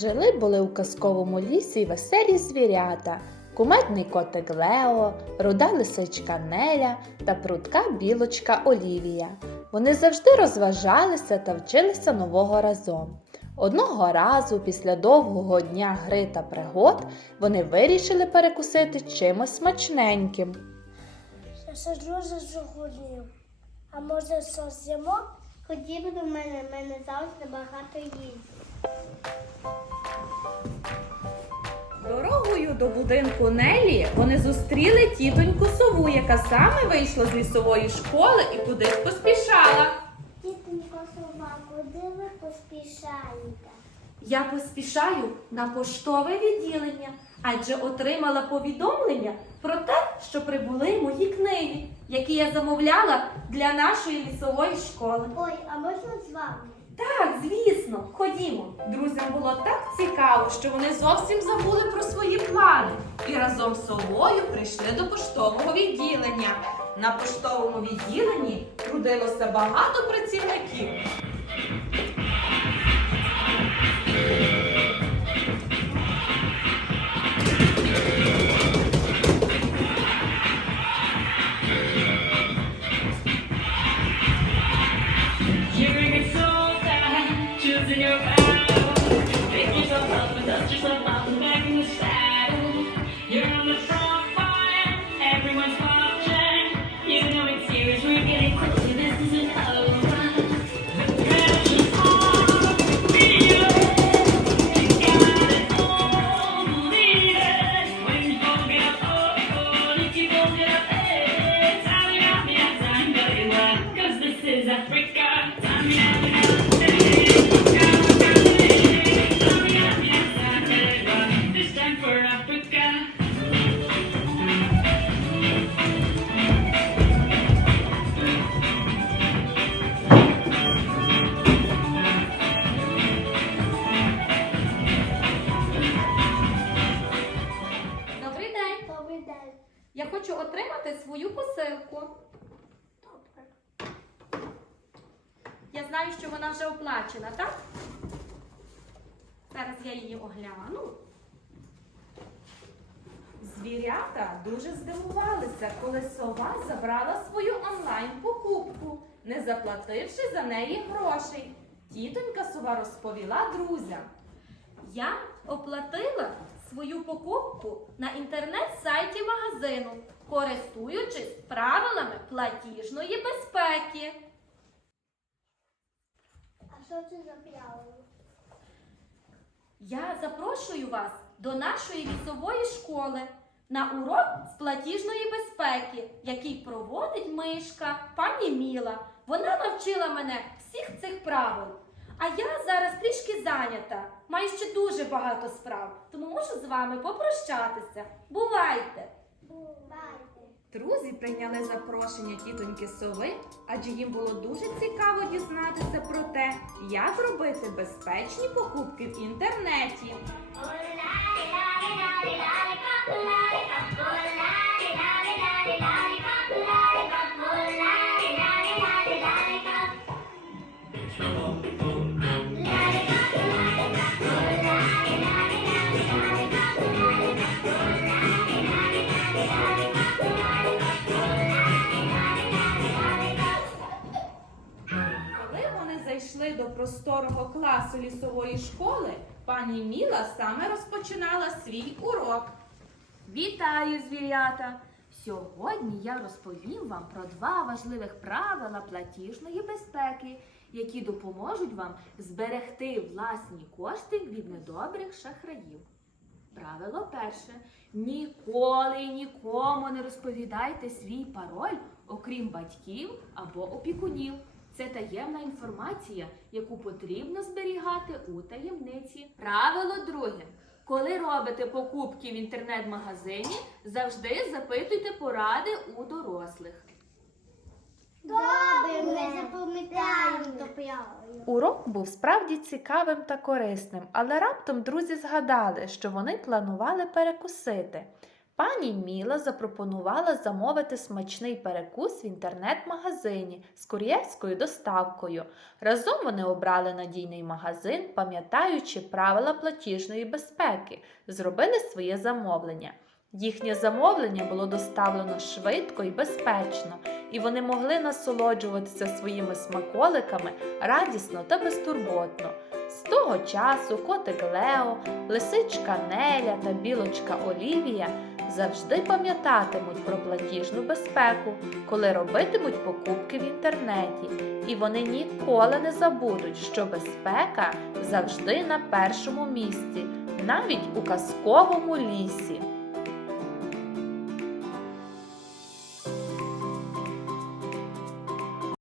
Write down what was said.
Жили були у казковому лісі веселі звірята, кумедний котик Лео, руда лисичка Неля та прудка білочка Олівія. Вони завжди розважалися та вчилися нового разом. Одного разу, після довгого дня гри та пригод, вони вирішили перекусити чимось смачненьким. Я сиджу за жигулів. А може з'їмо? Ходімо до мене, мене завжди багато їжі. До будинку Нелі вони зустріли тітоньку сову, яка саме вийшла з лісової школи і кудись поспішала. Тітонько сова, куди ви поспішаєте? Я поспішаю на поштове відділення, адже отримала повідомлення про те, що прибули мої книги, які я замовляла для нашої лісової школи. Ой, а можна з вами? Так, звісно, ходімо. Друзям було так цікаво, що вони зовсім забули про свої плани і разом з совою прийшли до поштового відділення. На поштовому відділенні трудилося багато працівників. Добрий день. Добрий день. Я хочу отримати свою посилку. Добре. Я знаю, що вона вже оплачена, так? Зараз я її огляну. Звірята дуже здивувалися, коли сова забрала свою онлайн-покупку, не заплативши за неї грошей. Тітонька сова розповіла друзям. Я оплатила свою покупку на інтернет-сайті магазину, користуючись правилами платіжної безпеки. Що це за правило? Я запрошую вас до нашої лісової школи на урок з платіжної безпеки, який проводить мишка пані Міла. Вона навчила мене всіх цих правил. А я зараз трішки зайнята, маю ще дуже багато справ, тому можу з вами попрощатися. Бувайте! Бувайте. Друзі прийняли запрошення тітоньки сови, адже їм було дуже цікаво дізнатися про те, як робити безпечні покупки в інтернеті. До просторого класу лісової школи, пані Міла саме розпочинала свій урок. Вітаю, звірята! Сьогодні я розповім вам про два важливих правила платіжної безпеки, які допоможуть вам зберегти власні кошти від недобрих шахраїв. Правило перше: ніколи і нікому не розповідайте свій пароль, окрім батьків або опікунів. Це таємна інформація, яку потрібно зберігати у таємниці. Правило друге. Коли робите покупки в інтернет-магазині, завжди запитуйте поради у дорослих. Добре, ми запам'ятаємо. Урок був справді цікавим та корисним, але раптом друзі згадали, що вони планували перекусити. Пані Міла запропонувала замовити смачний перекус в інтернет-магазині з кур'єрською доставкою. Разом вони обрали надійний магазин, пам'ятаючи правила платіжної безпеки, зробили своє замовлення. Їхнє замовлення було доставлено швидко і безпечно, і вони могли насолоджуватися своїми смаколиками радісно та безтурботно. З того часу котик Лео, лисичка Неля та білочка Олівія завжди пам'ятатимуть про платіжну безпеку, коли робитимуть покупки в інтернеті, і вони ніколи не забудуть, що безпека завжди на першому місці, навіть у казковому лісі.